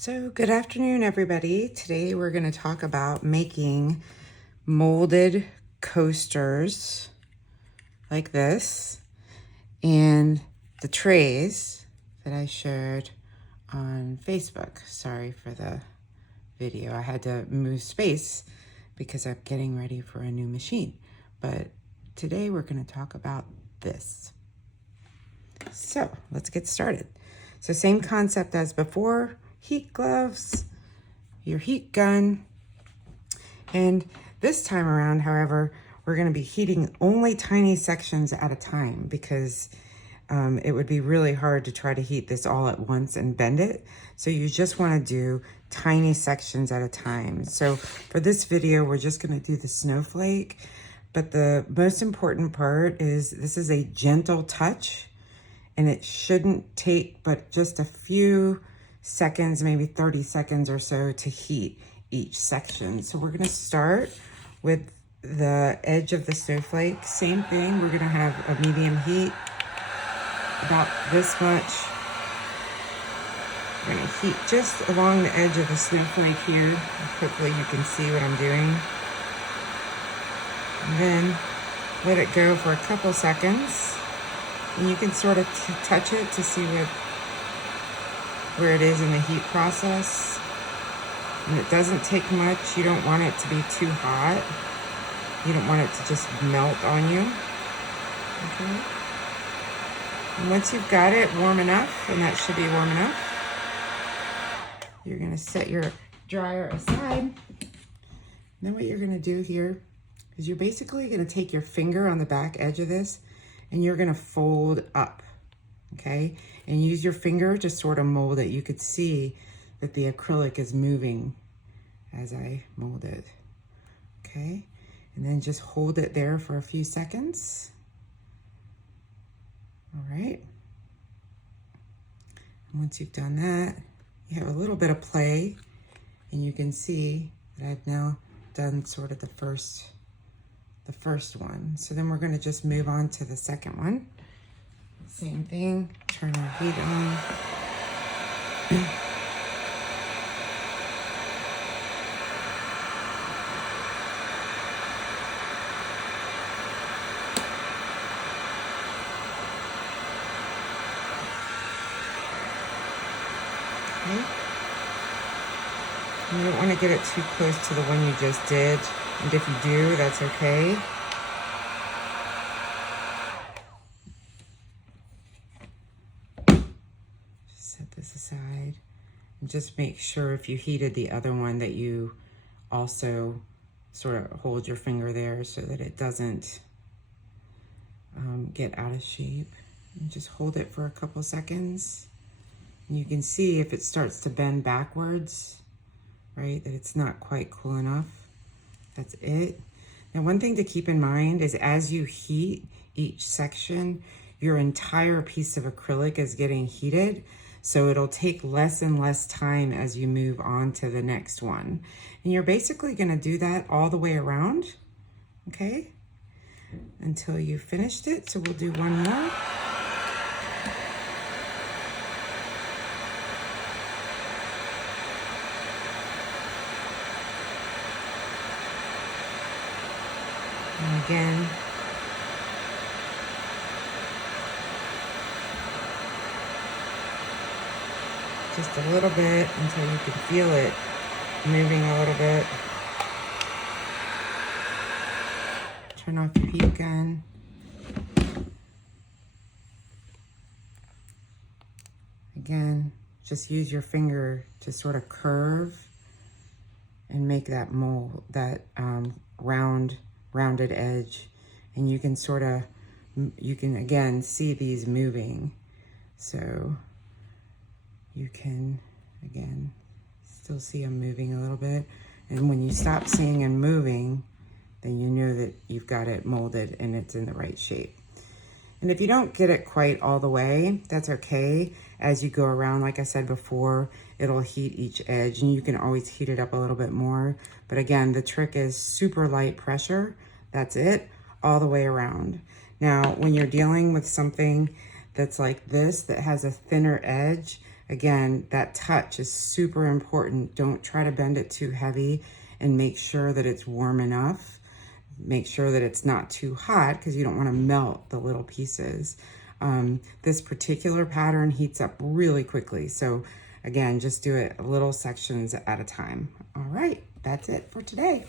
So good afternoon, everybody. Today we're going to talk about making molded coasters like this and the trays that I shared on Facebook. Sorry for the video. I had to move space because I'm getting ready for a new machine. But today we're going to talk about this. So let's get started. So same concept as before. Heat gloves, your heat gun, and this time around, however, we're going to be heating only tiny sections at a time because it would be really hard to try to heat this all at once and bend it. So you just want to do tiny sections at a time. So for this video, we're just going to do the snowflake, but the most important part is this is a gentle touch, and it shouldn't take but just a few seconds, maybe 30 seconds or so to heat each section. So we're going to start with the edge of the snowflake. Same thing, we're going to have a medium heat, about this much. We're going to heat just along the edge of the snowflake here. Hopefully you can see what I'm doing. And then let it go for a couple seconds. And you can sort of touch it to see where it is in the heat process. And it doesn't take much. You don't want it to be too hot. You don't want it to just melt on you. Okay. And once you've got it warm enough, and that should be warm enough, you're gonna set your dryer aside. And then what you're gonna do here is you're basically gonna take your finger on the back edge of this and you're gonna fold up, okay? And use your finger to sort of mold it. You could see that the acrylic is moving as I mold it, okay? And then just hold it there for a few seconds. All right. And once you've done that, you have a little bit of play, and you can see that I've now done sort of the first one. So then we're gonna just move on to the second one. Same thing, turn our heat on. Okay. You don't want to get it too close to the one you just did. And if you do, that's okay. Set this aside and just make sure if you heated the other one that you also sort of hold your finger there so that it doesn't get out of shape. And just hold it for a couple seconds. And you can see if it starts to bend backwards, right, that it's not quite cool enough. That's it. Now, one thing to keep in mind is as you heat each section, your entire piece of acrylic is getting heated. So it'll take less and less time as you move on to the next one. And you're basically gonna do that all the way around, okay? Until you finished it. So we'll do one more. And again, just a little bit until you can feel it moving a little bit. Turn off your heat gun. Again, just use your finger to sort of curve and make that mold, that rounded edge. And you can sort of, you can again see these moving. So you can, again, still see them moving a little bit. And when you stop seeing them moving, then you know that you've got it molded and it's in the right shape. And if you don't get it quite all the way, that's okay. As you go around, like I said before, it'll heat each edge and you can always heat it up a little bit more. But again, the trick is super light pressure. That's it, all the way around. Now, when you're dealing with something that's like this, that has a thinner edge, Again, that touch is super important. Don't try to bend it too heavy, and make sure that it's warm enough. Make sure that it's not too hot because you don't want to melt the little pieces. This particular pattern heats up really quickly. So again, just do it little sections at a time. All right, that's it for today.